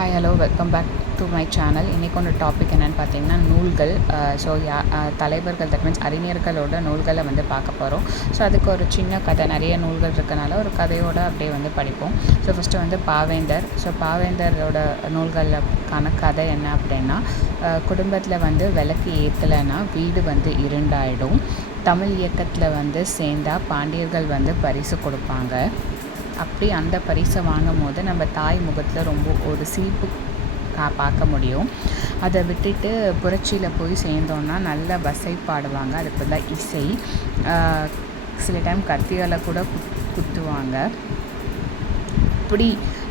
Hi hello welcome back to my channel இன்றைக்கி ஒன்று topic என்னென்னு பார்த்தீங்கன்னா நூல்கள். Uh, ஸோ யா uh, தலைவர்கள் தட் மீன்ஸ் அறிஞர்களோட நூல்களை வந்து பார்க்க போகிறோம் ஸோ அதுக்கு ஒரு சின்ன கதை. நிறைய நூல்கள் இருக்கனால ஒரு கதையோடு அப்படியே வந்து படிப்போம். ஸோ ஃபஸ்ட்டு வந்து பாவேந்தர். ஸோ பாவேந்தரோட நூல்களுக்கான கதை என்ன அப்படின்னா uh, குடும்பத்தில் வந்து விளக்கு ஏற்றலைன்னா வீடு வந்து இருண்டாயிடும். தமிழ் இயக்கத்தில் வந்து சேர்ந்தா பாண்டியர்கள் வந்து பரிசு கொடுப்பாங்க. அப்படி அந்த பரிசை வாங்கும் போது நம்ம தாய் முகத்தில் ரொம்ப ஒரு சிரிப்பு கா பார்க்க முடியும். அதை விட்டுட்டு புரட்சியில் போய் சேர்ந்தோன்னா நல்ல வசை பாடுவாங்க. அதுக்கு தான் இசை. சில டைம் கத்தியால் கூட குத்துவாங்க. இப்படி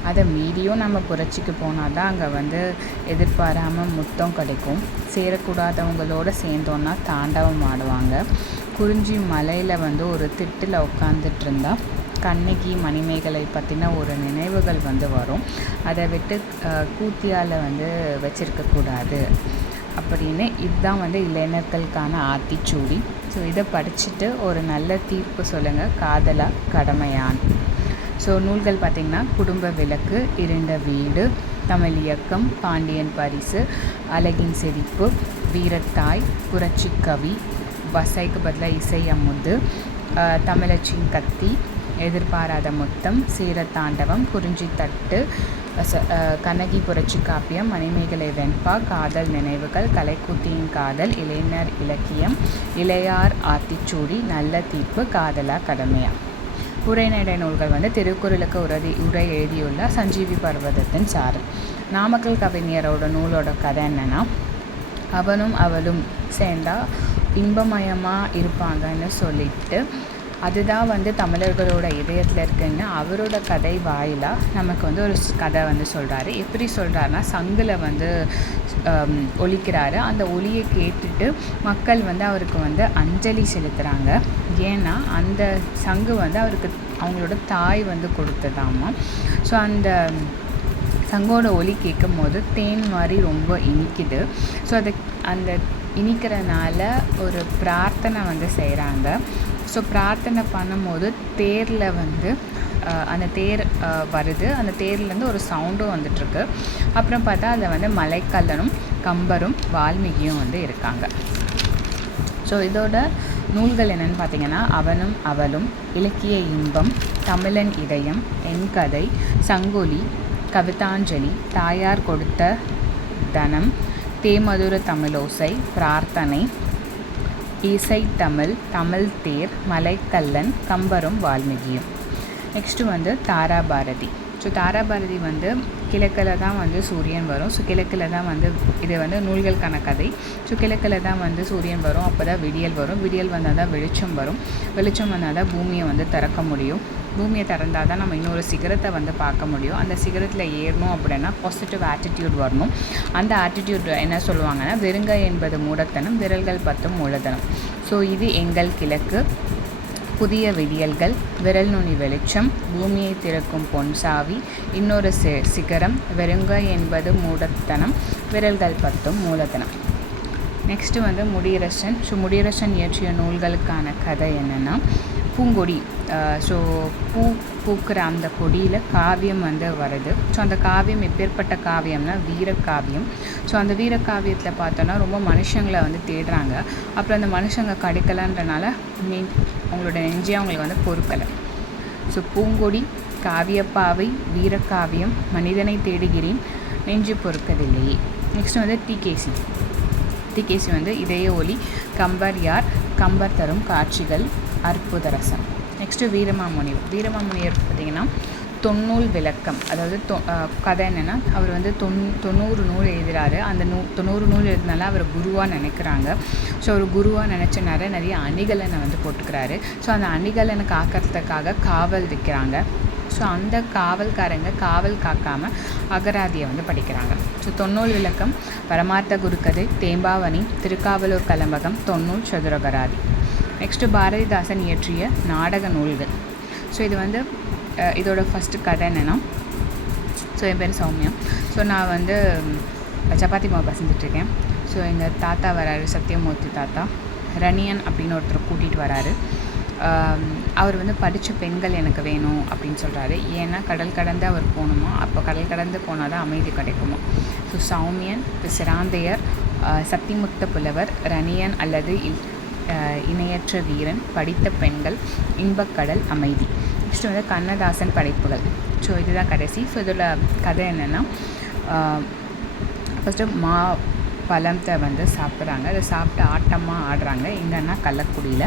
அதை மீறியும் நம்ம புரட்சிக்கு போனால் தான் அங்கே வந்து எதிர்பாராமல் முத்தம் கிடைக்கும். சேரக்கூடாதவங்களோட சேர்ந்தோன்னா தாண்டவம் ஆடுவாங்க. குறிஞ்சி மலையில் வந்து ஒரு திட்டில் உட்காந்துட்டு இருந்தால் கண்ணகி மணிமேகலை பற்றின ஒரு நினைவுகள் வந்து வரும். அதை விட்டு கூத்தியால் வந்து வச்சிருக்கக்கூடாது அப்படின்னு. இதுதான் வந்து இளைஞர்களுக்கான ஆத்திச்சூடி. ஸோ இதை படிச்சுட்டு ஒரு நல்ல தீர்ப்பு சொல்லுங்கள் காதலா கடமையான். ஸோ நூல்கள் பார்த்திங்கன்னா குடும்ப விளக்கு இருண்ட வீடு தமிழ் இயக்கம் பாண்டியன் பரிசு அழகின் செழிப்பு வீரத்தாய் புரட்சி கவி வசைக்கு பதிலாக இசை அமுது தமிழச்சின் கத்தி எதிர்பாராத முத்தம் சீரத்தாண்டவம் குறிஞ்சி தட்டு கண்ணகி புரட்சி காப்பியம் மணிமேகலை வெண்பா காதல் நினைவுகள் கலைக்கூத்தியின் காதல் இளைஞர் இலக்கியம் இளையார் ஆத்திச்சூடி நல்ல தீர்ப்பு காதலா கடமையா. உரைநடை நூல்கள் வந்து திருக்குறளுக்கு உரதி உரை எழுதியுள்ள சஞ்சீவி பர்வதத்தின் சாறு நாமக்கல் கவிஞரோட நூலோட கதை என்னன்னா அவனும் அவளும் சேர்ந்தா இன்பமயமாக இருப்பாங்கன்னு சொல்லிட்டு அதுதான் வந்து தமிழர்களோட இதயத்தில் இருக்குன்னு அவரோட கதை வாயிலாக நமக்கு வந்து ஒரு கதை வந்து சொல்கிறாரு எப்படி சொல்கிறாருன்னா சங்கில் வந்து ஒழிக்கிறாரு அந்த ஒலியை கேட்டுட்டு மக்கள் வந்து அவருக்கு வந்து அஞ்சலி செலுத்துகிறாங்க ஏன்னா அந்த சங்கு வந்து அவருக்கு அவங்களோட தாய் வந்து கொடுத்ததாமா. ஸோ அந்த சங்கோட ஒலி கேட்கும் போது தேன் மாதிரி ரொம்ப இனிக்குது. ஸோ அதை அந்த இனிக்கிறனால ஒரு பிரார்த்தனை வந்து செய்கிறாங்க ஸோ பிரார்த்தனை பண்ணும்போது தேரில் வந்து அந்த தேர் வருது. அந்த தேர்லேருந்து ஒரு சவுண்டும் வந்துட்டுருக்கு. அப்புறம் பார்த்தா அதில் வந்து மலைக்கல்லனும் கம்பரும் வால்மீகியும் வந்து இருக்காங்க. ஸோ இதோட நூல்கள் என்னன்னு பார்த்தீங்கன்னா அவனும் அவளும் இலக்கிய இன்பம் தமிழன் இதயம் என் கதை சங்கொலி கவிதாஞ்சலி தாயார் கொடுத்த தனம் தேமதுர தமிழோசை பிரார்த்தனை இசை தமிழ் தமிழ் தேர் மலைக்கல்லன் கம்பரும் வால்மீகியும். நெக்ஸ்ட்டு வந்து தாராபாரதி. ஸோ தாராபாரதி வந்து கிழக்கில் தான் வந்து சூரியன் வரும். ஸோ கிழக்கில் தான் வந்து இது வந்து நூல்களுக்கான கதை ஸோ கிழக்கில் தான் வந்து சூரியன் வரும். அப்போ தான் விடியல் வரும். விடியல் வந்தால் தான் வெளிச்சம் வரும். வெளிச்சம் வந்தால் தான் பூமியை வந்து திறக்க முடியும். பூமியை திறந்தால் தான் நம்ம இன்னொரு சிகரத்தை வந்து பார்க்க முடியும். அந்த சிகரத்தில் ஏறணும் அப்படின்னா பாசிட்டிவ் ஆட்டிடியூட் வரணும். அந்த ஆட்டிடியூட் என்ன சொல்லுவாங்கன்னா வெறுங்க என்பது மூடத்தனம் விரல்கள் பத்தும் மூலதனம். ஸோ இது எங்கள் கிழக்கு. புதிய விடியல்கள் விரல் நுனி வெளிச்சம் பூமியை திறக்கும் பொன் சாவி இன்னொரு சி சிகரம் வெறுங்க என்பது மூடத்தனம் விரல்கள் பத்தும் மூலதனம். நெக்ஸ்ட்டு வந்து முடியரசன். ஸோ முடியரசன் இயற்றிய நூல்களுக்கான கதை என்னென்னா பூங்கொடி. ஸோ பூ பூக்கிற அந்த கொடியில் காவியம் வந்து வருது. ஸோ அந்த காவியம் எப்பேற்பட்ட காவியம்னா வீரக்காவியம். ஸோ அந்த வீரக்காவியத்தில் பார்த்தோன்னா ரொம்ப மனுஷங்களை வந்து தேடுறாங்க. அப்புறம் அந்த மனுஷங்க கிடைக்கலன்றனால மீன் அவங்களோட நெஞ்சே அவங்களுக்கு வந்து பொறுக்கலை. ஸோ பூங்கொடி காவியப்பாவை வீரக்காவியம் மனிதனை தேடுகிறேன். நெஞ்சு பொறுக்கதில்லையே நெக்ஸ்ட் வந்து டிகேசி டிகேசி வந்து இதய ஒலி கம்பர் யார் கம்பர் தரும் காட்சிகள் அற்புத ரசம். நெக்ஸ்ட்டு வீரமாமுனிவர். வீரமாமுனிவர் பார்த்திங்கன்னா தொன்னூல் விளக்கம். அதாவது தொ கதை என்னென்னா அவர் வந்து தொன் தொண்ணூறு நூல் எழுதுகிறாரு அந்த நூ தொண்ணூறு நூல் எழுதினால அவர் குருவாக நினைக்கிறாங்க. ஸோ அவர் குருவாக நினச்சனால நிறைய அணிகலனை வந்து போட்டுக்கிறாரு. ஸோ அந்த அணிகலனை காக்கிறதுக்காக காவல் வைக்கிறாங்க ஸோ அந்த காவல்காரங்க காவல் காக்காமல் அகராதியை வந்து படிக்கிறாங்க. ஸோ தொன்னூல் விளக்கம் பரமார்த்த குருக்கதை தேம்பாவணி திருக்காவலூர் கலம்பகம் தொன்னூல் சதுரகராதி. நெக்ஸ்ட்டு பாரதிதாசன் இயற்றிய நாடக நூல்கள். ஸோ இது வந்து இதோட ஃபஸ்ட்டு கதை என்னென்னா ஸோ என் பேர் சௌமியா. ஸோ நான் வந்து சப்பாத்தி மாவு பசஞ்சிட்ருக்கேன் ஸோ எங்கள் தாத்தா வராரு சத்யமூர்த்தி தாத்தா. ரணியன் அப்படின்னு ஒருத்தர் கூட்டிகிட்டு வராரு. அவர் வந்து படித்த பெண்கள் எனக்கு வேணும் அப்படின்னு சொல்கிறாரு ஏன்னா கடல் கடந்து அவர் போகணுமா? அப்போ கடல் கடந்து போனால் தான் அமைதி கிடைக்குமா? ஸோ சௌமியன் சிராந்தையர் சத்திமுக்த புலவர் ரணியன் அல்லது இணையற்ற வீரன் படித்த பெண்கள் இன்பக்கடல் அமைதி. நெக்ஸ்ட் வந்து கண்ணதாசன் படைப்புகள். ஸோ இதுதான் கடைசி. ஸோ இதில் கதை என்னென்னா ஃபஸ்ட்டு மா பழத்தை வந்து சாப்பிட்றாங்க. அதை சாப்பிட்டு ஆட்டமாக ஆடுறாங்க. எங்கன்னா கள்ளக்குடியில்.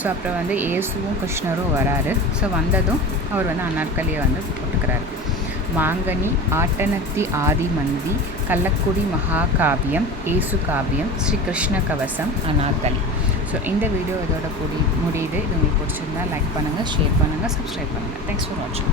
ஸோ அப்புறம் வந்து ஏசுவும் கிருஷ்ணரும் வராரு. ஸோ வந்ததும் அவர் வந்து அனார்கலியை வந்து போட்டுக்கிறாரு. மாங்கனி ஆட்டனத்தி ஆதி மந்தி கள்ளக்குடி மகாகாவியம் ஏசு காவியம் ஸ்ரீ கிருஷ்ண கவசம் அனார்கலி. ஸோ இந்த வீடியோ இதோட முடி முடியுது. இது உங்களுக்கு பிடிச்சிருந்தா லைக் பண்ணுங்கள் ஷேர் பண்ணுங்கள் சப்ஸ்கிரைப் பண்ணுங்கள் தேங்க்ஸ் ஃபார் வாட்சிங்